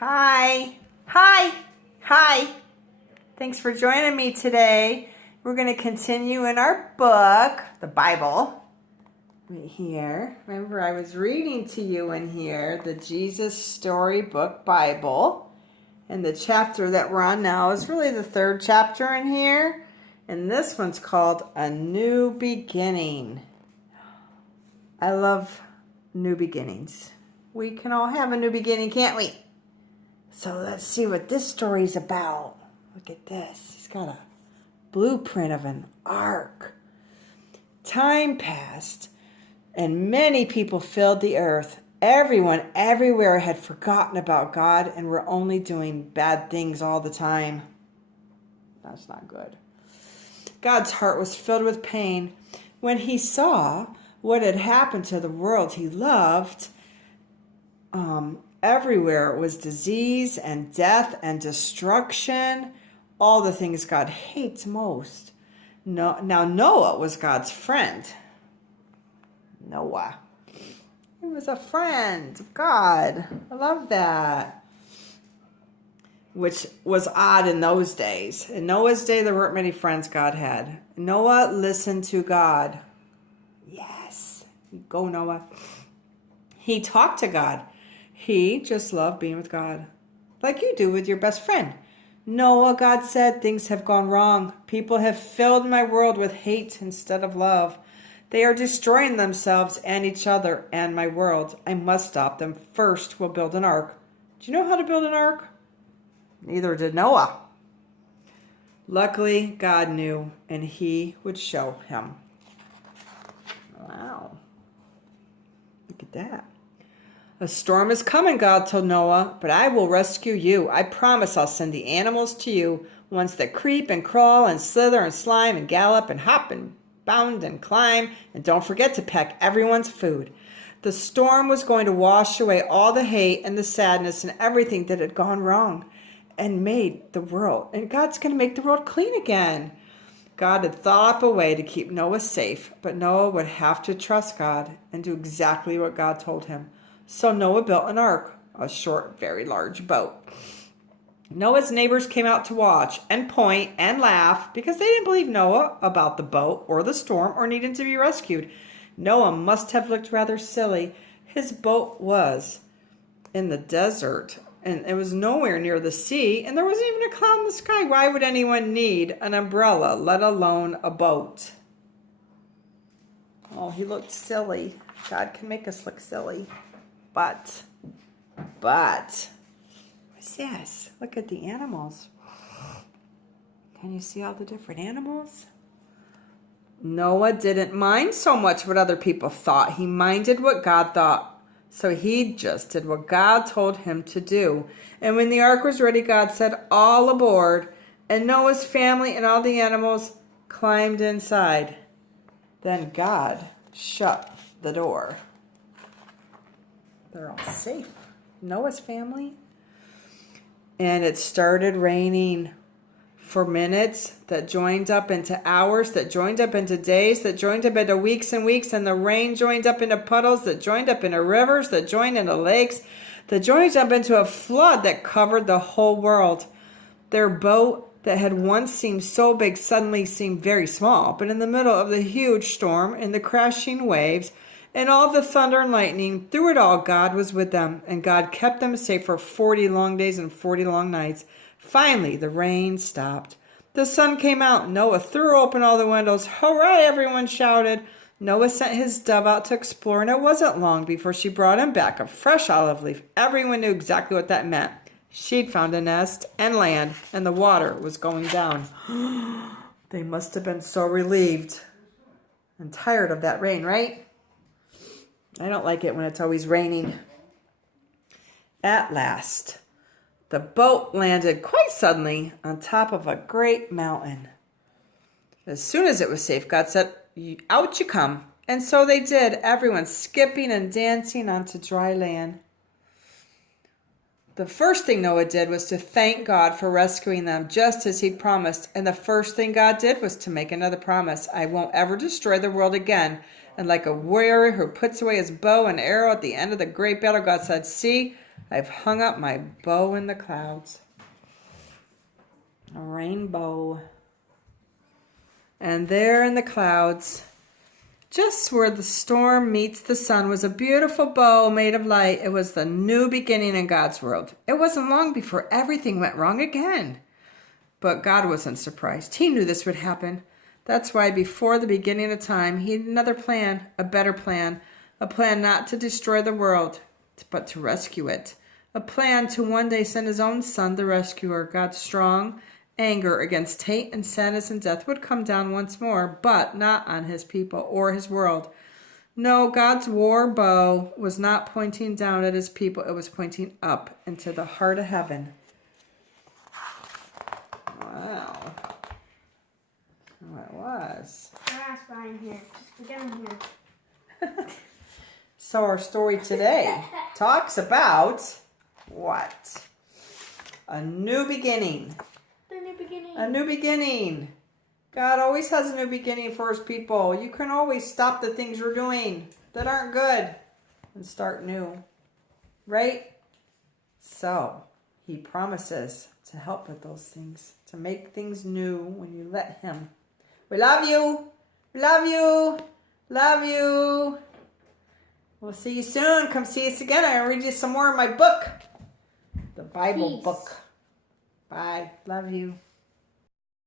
Hi. Hi. Hi. Thanks for joining me today. We're going to continue in our book, the Bible, right here. Remember, I was reading to you in here, the Jesus Storybook Bible. And the chapter that we're on now is really the third chapter in here. And this one's called A New Beginning. I love new beginnings. We can all have a new beginning, can't we? So let's see what this story's about. Look at this. He's got a blueprint of an ark. Time passed, and many people filled the earth. Everyone everywhere had forgotten about God and were only doing bad things all the time. That's not good. God's heart was filled with pain when he saw what had happened to the world he loved. Everywhere was disease and death and destruction, all the things God hates most. Now Noah was God's friend. Noah. He was a friend of God. I love that. Which was odd in those days. In Noah's day, there weren't many friends God had. Noah listened to God. Yes. Go, Noah. He talked to God. He just loved being with God, like you do with your best friend. Noah, God said, things have gone wrong. People have filled my world with hate instead of love. They are destroying themselves and each other and my world. I must stop them. First, we'll build an ark. Do you know how to build an ark? Neither did Noah. Luckily, God knew, and he would show him. Wow. Look at that. A storm is coming, God told Noah, but I will rescue you. I promise I'll send the animals to you, ones that creep and crawl and slither and slime and gallop and hop and bound and climb, and don't forget to pack everyone's food. The storm was going to wash away all the hate and the sadness and everything that had gone wrong and made the world. And God's going to make the world clean again. God had thought up a way to keep Noah safe, but Noah would have to trust God and do exactly what God told him. So Noah built an ark, a short, very large boat. Noah's neighbors came out to watch and point and laugh because they didn't believe Noah about the boat or the storm or needing to be rescued. Noah must have looked rather silly. His boat was in the desert, and it was nowhere near the sea, and there wasn't even a cloud in the sky. Why would anyone need an umbrella, let alone a boat? Oh, he looked silly. God can make us look silly. But, what's this? Look at the animals. Can you see all the different animals? Noah didn't mind so much what other people thought. He minded what God thought. So he just did what God told him to do. And when the ark was ready, God said, all aboard. And Noah's family and all the animals climbed inside. Then God shut the door. They're all safe. Noah's family. And it started raining for minutes that joined up into hours, that joined up into days, that joined up into weeks and weeks. And the rain joined up into puddles, that joined up into rivers, that joined into lakes, that joined up into a flood that covered the whole world. Their boat that had once seemed so big suddenly seemed very small. But in the middle of the huge storm and the crashing waves, and all the thunder and lightning, through it all, God was with them, and God kept them safe for 40 long days and 40 long nights. Finally, the rain stopped. The sun came out. Noah threw open all the windows. Hooray, everyone shouted. Noah sent his dove out to explore, and it wasn't long before she brought him back a fresh olive leaf. Everyone knew exactly what that meant. She'd found a nest and land, and the water was going down. They must have been so relieved and tired of that rain, right? I don't like it when it's always raining. At last, the boat landed quite suddenly on top of a great mountain. As soon as it was safe, God said, out you come. And so they did, everyone skipping and dancing onto dry land. The first thing Noah did was to thank God for rescuing them just as he'd promised. And the first thing God did was to make another promise. I won't ever destroy the world again. And like a warrior who puts away his bow and arrow at the end of the great battle, God said, see, I've hung up my bow in the clouds. A rainbow. And there in the clouds, just where the storm meets the sun, was a beautiful bow made of light. It was the new beginning in God's world. It wasn't long before everything went wrong again. But God wasn't surprised. He knew this would happen. That's why before the beginning of time, he had another plan, a better plan, a plan not to destroy the world, but to rescue it. A plan to one day send his own son, the rescuer. God's strong anger against hate and sadness and death would come down once more, but not on his people or his world. No, God's war bow was not pointing down at his people. It was pointing up into the heart of heaven. Wow. Oh, it was. Grass behind here. Just forget I'm here. So our story today talks about what? A new beginning. The new beginning. A new beginning. God always has a new beginning for his people. You can always stop the things you're doing that aren't good and start new. Right? So, he promises to help with those things, to make things new when you let him. We love you. Love you. Love you. We'll see you soon. Come see us again. I'll read you some more of my book. The Bible Peace. book. Bye. Love you.